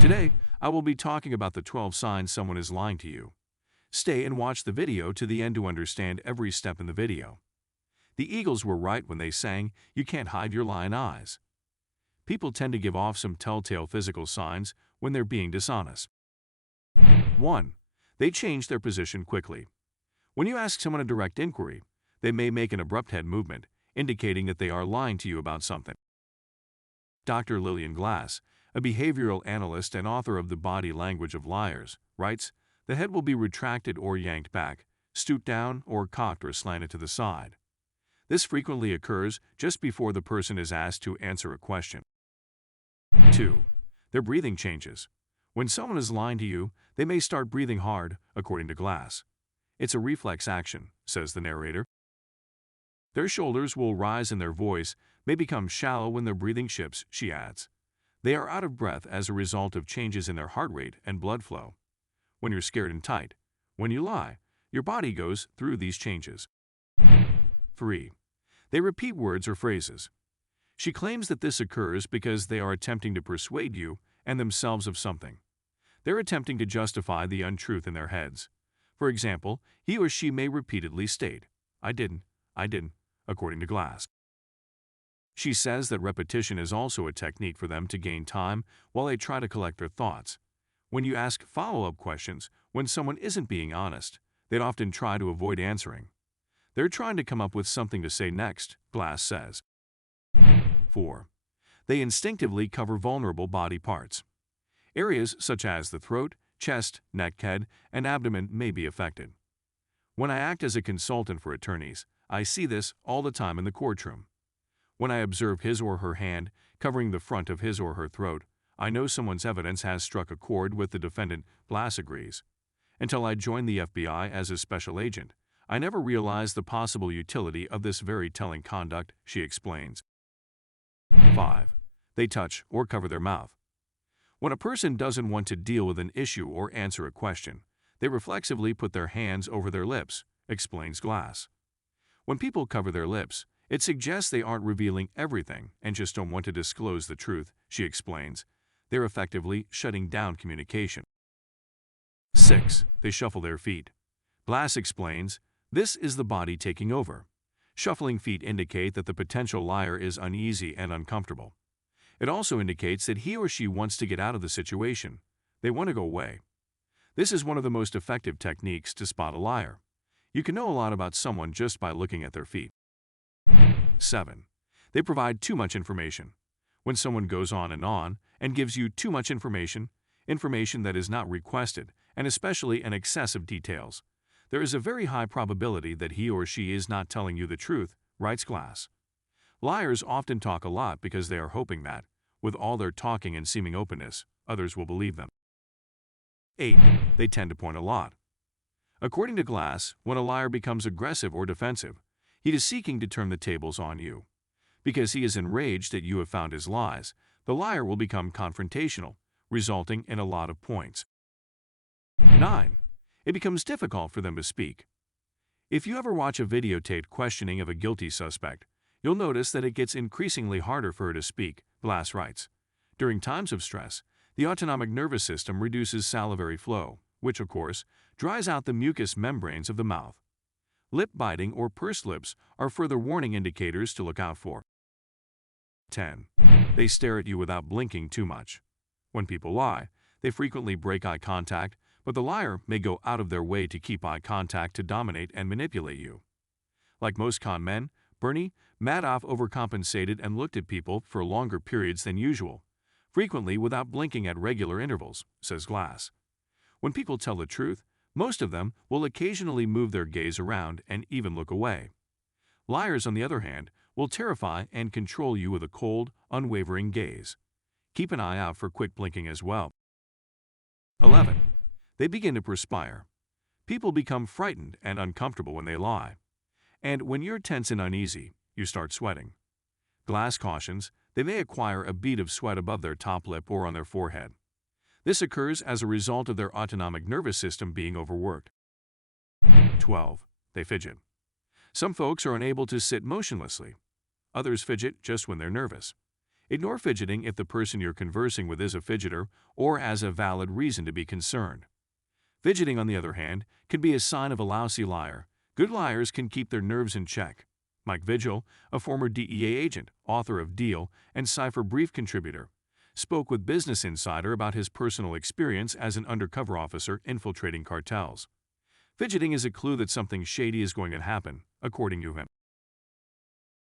Today, I will be talking about the 12 signs someone is lying to you. Stay and watch the video to the end to understand every step in the video. The Eagles were right when they sang, "You can't hide your lying eyes." People tend to give off some telltale physical signs when they're being dishonest. 1. They change their position quickly. When you ask someone a direct inquiry, they may make an abrupt head movement, indicating that they are lying to you about something. Dr. Lillian Glass, a behavioral analyst and author of The Body Language of Liars, writes, "The head will be retracted or yanked back, stooped down, or cocked or slanted to the side. This frequently occurs just before the person is asked to answer a question." 2. Their breathing changes. When someone is lying to you, they may start breathing hard, according to Glass. "It's a reflex action," says the narrator. Their shoulders will rise and their voice may become shallow when their breathing shifts, she adds. They are out of breath as a result of changes in their heart rate and blood flow. When you're scared and tight, when you lie, your body goes through these changes. 3. They repeat words or phrases. She claims that this occurs because they are attempting to persuade you and themselves of something. They're attempting to justify the untruth in their heads. For example, he or she may repeatedly state, I didn't, according to Glass. She says that repetition is also a technique for them to gain time while they try to collect their thoughts. When you ask follow-up questions, when someone isn't being honest, they'd often try to avoid answering. They're trying to come up with something to say next, Glass says. 4. They instinctively cover vulnerable body parts. Areas such as the throat, chest, neck, head, and abdomen may be affected. When I act as a consultant for attorneys, I see this all the time in the courtroom. When I observe his or her hand covering the front of his or her throat, I know someone's evidence has struck a chord with the defendant, Glass agrees. Until I joined the FBI as a special agent, I never realized the possible utility of this very telling conduct, she explains. 5. They touch or cover their mouth. When a person doesn't want to deal with an issue or answer a question, they reflexively put their hands over their lips, explains Glass. When people cover their lips, it suggests they aren't revealing everything and just don't want to disclose the truth, she explains. They're effectively shutting down communication. 6. They shuffle their feet. Glass explains, this is the body taking over. Shuffling feet indicate that the potential liar is uneasy and uncomfortable. It also indicates that he or she wants to get out of the situation. They want to go away. This is one of the most effective techniques to spot a liar. You can know a lot about someone just by looking at their feet. 7. They provide too much information. When someone goes on and gives you too much information that is not requested, and especially in excessive details, there is a very high probability that he or she is not telling you the truth, writes Glass. Liars often talk a lot because they are hoping that, with all their talking and seeming openness, others will believe them. 8. They tend to point a lot. According to Glass, when a liar becomes aggressive or defensive, he is seeking to turn the tables on you. Because he is enraged that you have found his lies, the liar will become confrontational, resulting in a lot of points. 9. It becomes difficult for them to speak. If you ever watch a videotaped questioning of a guilty suspect, you'll notice that it gets increasingly harder for her to speak, Glass writes. During times of stress, the autonomic nervous system reduces salivary flow, which, of course, dries out the mucous membranes of the mouth. Lip biting or pursed lips are further warning indicators to look out for. 10. They stare at you without blinking too much. When people lie, they frequently break eye contact, but the liar may go out of their way to keep eye contact to dominate and manipulate you. Like most con men, Bernie Madoff overcompensated and looked at people for longer periods than usual, frequently without blinking at regular intervals, says Glass. When people tell the truth, most of them will occasionally move their gaze around and even look away. Liars, on the other hand, will terrify and control you with a cold, unwavering gaze. Keep an eye out for quick blinking as well. 11. They begin to perspire. People become frightened and uncomfortable when they lie. And when you're tense and uneasy, you start sweating. Glass cautions they may acquire a bead of sweat above their top lip or on their forehead. This occurs as a result of their autonomic nervous system being overworked. 12. They fidget. Some folks are unable to sit motionlessly. Others fidget just when they're nervous. Ignore fidgeting if the person you're conversing with is a fidgeter or has a valid reason to be concerned. Fidgeting, on the other hand, can be a sign of a lousy liar. Good liars can keep their nerves in check. Mike Vigil, a former DEA agent, author of Deal, and Cypher Brief contributor, spoke with Business Insider about his personal experience as an undercover officer infiltrating cartels. Fidgeting is a clue that something shady is going to happen, according to him.